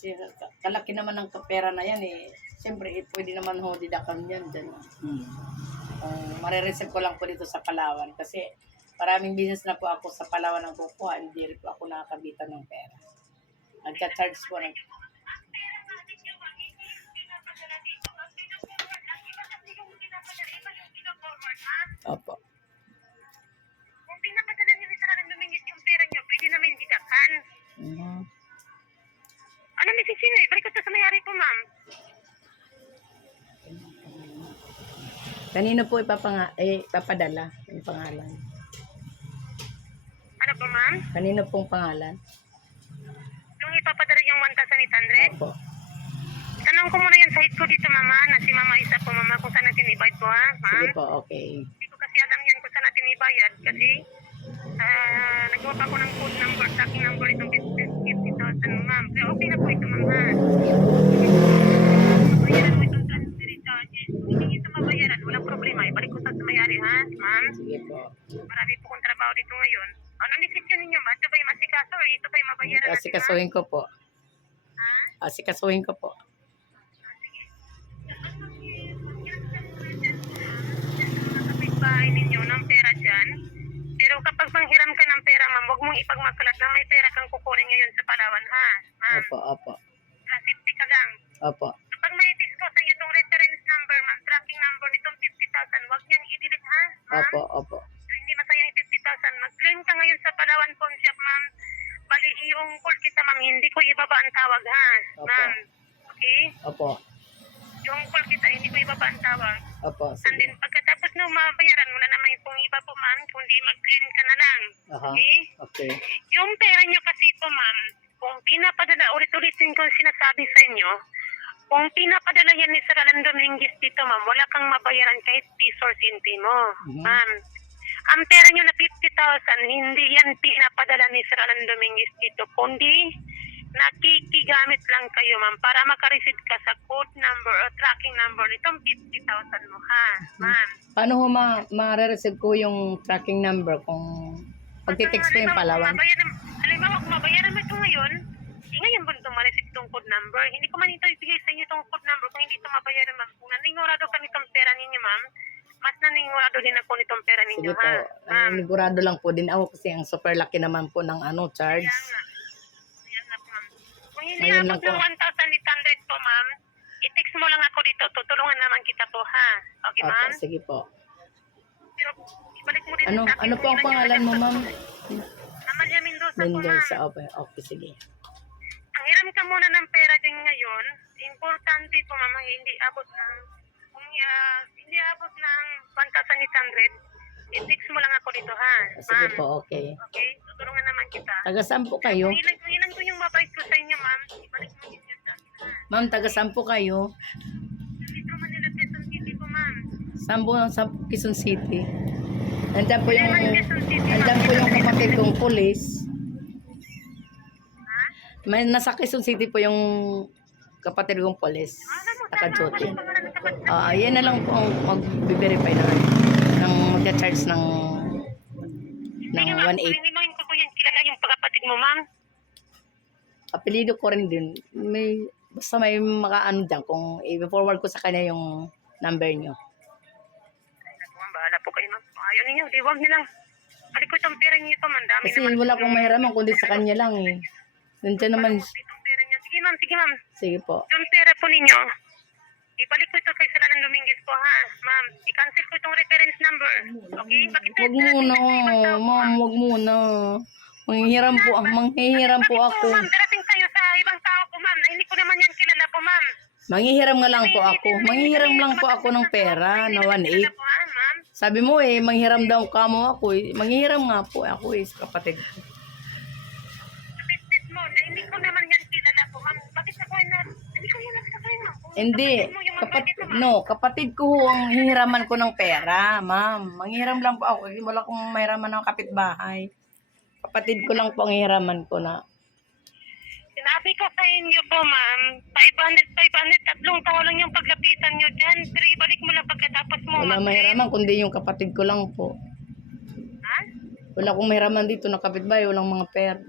Kasi kalaki naman ng kapera na yan eh. Siyempre, eh, pwede naman ho didakan yan dyan. Hmm. Kung marireceive ko lang po dito sa Palawan. Kasi maraming business na po ako sa Palawan ang kukuha. Hindi rin po ako nakakabitan ng pera. Nagka-charge po ng... Ano may sisino eh? Balik ko to sa mayari ko, ma'am. Kanino po ipapanga eh, ipapadala yung pangalan? Ano po, ma'am? Kanino pong pangalan? Yung ipapadala yung 1,800? Opo. Tanong ko muna yung site ko dito, mama, na si Mama Isa po, mama, kung saan natin ibayad po, ha, ma'am? Sige po, okay. Hindi ko kasi alam yan kung saan natin ibayad kasi ah nagawa pa ako ng code number, tracking number itong 50,000, ma'am. Pero okay na po ito, ma'am, ha? Mabayaran mo itong transfer charges. Kung hindi ito mabayaran, walang problema. Ibalik ko sa mayari, ha, ma'am? Sige po. Marami po kong trabaho dito ngayon. Ano nisisyon ninyo, ma'am? Ito ba yung masikaso or ito ba yung mabayaran natin? Asikasuhin ko po. Ha? Asikasuhin ko po. kapitbahay ninyo ng pera dyan. Pero kapag manghiram ka ng pera, ma'am, huwag mong ipagmakalat na may pera kang kukunin ngayon sa Palawan, ha? Ma'am, Opo, opo. safety ka lang. Opo. Kapag may itis ko sa iyo itong reference number, ma'am, tracking number nitong 50,000, huwag niyang i-delete, ha? Ma'am, Opo, opo. hindi masaya yung 50,000. Mag-claim ka ngayon sa Palawan Pawn Shop, ma'am. Bali, yung call kita, ma'am, hindi ko ibaba ang tawag, ha? Opo. Ma'am, okay? Opo. Yung call kita, hindi ko ibaba ang tawag. Opo. And Sige. then, pagkatapos na mabayaran, wala naman itong iba po, ma'am, kundi mag-clean ka na lang. Aha. Okay? Okay. Yung pera nyo kasi po, ma'am, kung pinapadala, ulit-ulitin ko yung sinasabi sa inyo, kung pinapadala yan ni Sir Alan Dominguez dito, ma'am, wala kang mabayaran kahit piso or sintimo, Mhm. ma'am. Ang pera nyo na 50,000, hindi yan pinapadala ni Sir Alan Dominguez dito, kundi nakikigamit lang kayo, ma'am, para makareceive ka sa code number o tracking number nitong 50,000 mo, ha, ma'am. Paano ho ma ma-receive ko yung tracking number kung pagtitext ko yung Palawan? Mabayaran, halimbawa, kung mabayaran mo ito ngayon, ngayon ito ma-receive itong code number? Hindi ko man ito ibigay sa inyo itong code number kung hindi ito mabayaran, ma'am. Kung naningurado ka nitong pera ninyo, ma'am, mas naningurado din ako nitong pera ninyo, Sige po. ha? Ma'am, Nanigurado lang po din ako kasi ang super laki naman po ng ano charge. kaya nga. Kaya nga, ma'am. Kung hindi Ngayon lang po. ng 1,800 po, ma'am, i-text mo lang ako dito. Tutulungan naman kita po, ha? Okay, Opo, ma'am? sige po. Pero ibalik mo din Ano sa akin ano kung po ang ilan yung pangalan mo, ma'am? Amalia Mendoza po, ma'am. Mendoza. Okay, okay, sige. Ka muna ng pera din ngayon, importante po mama, hindi abot ng, kung uh, hindi abot ng 1,800, i-text mo lang ako dito ha. Sige Ma'am. po, okay. Okay? Tutulungan naman kita. Taga saan po kayo? Ilan, ilan ko yung mabait ko sa inyo, ma'am, ibalik mo din yun sa akin ha. Ma'am, taga saan po kayo? Dito Manila, Quezon City po, ma'am. Saan po sa Quezon City? Nandiyan po yung Quezon City, ma'am. nandiyan po yung kapatid kong pulis. May nasa Quezon City po yung kapatid kong mo, Naka-duty. kapatid. Ah, yan na lang po ang mag-verify na ng magcha-charge ng ng Sige, ma'am, 1.8. Hindi ko yan kilala yung pagkapatid mo, ma'am. Apelido ko rin din. May basta may makaano diyan kung i-forward ko sa kanya yung number niyo. Bahala po kayo, ma'am. Ayaw ninyo, di wag nilang. Balik ko itong pera niyo ito, ma'am. Dami Kasi naman. wala akong mahiraman kundi sa kanya lang eh. Nandiyan naman. Itong pera niya. Sige, ma'am, sige, ma'am. Sige po. Yung pera po ninyo, ibalik ko ito kay Saralan Dominguez po, ha? Ma'am, i-cancel ko itong reference number. Okay? Bakit Wag muna, ma'am, wag muna. Manghihiram po, ah, manghihiram po ako. Ma'am, darating kayo sa ibang tao po, ma'am. Hindi ko naman yan kilala po, ma'am. Manghihiram nga lang po ako. Manghihiram lang po ako ng pera na 1.8. Kilala po, ha, ma'am? Sabi mo eh, manghiram daw ka mo ako eh. Manghihiram nga po ako eh, sa kapatid ko. Yung kapat no, kapatid ko ho ang hihiraman ko ng pera, ma'am. Manghiram lang po ako, kasi wala akong mahiraman ng kapitbahay. Kapatid ko lang po ang hihiraman ko na. Sinabi ko sa inyo po, ma'am, 500, 500, tatlong taon lang yung paglapitan nyo dyan. Pero ibalik mo lang pagkatapos mo, Wala mahiraman, kundi yung kapatid ko lang po. Ha? Wala akong mahiraman dito na kapitbahay, walang mga pera.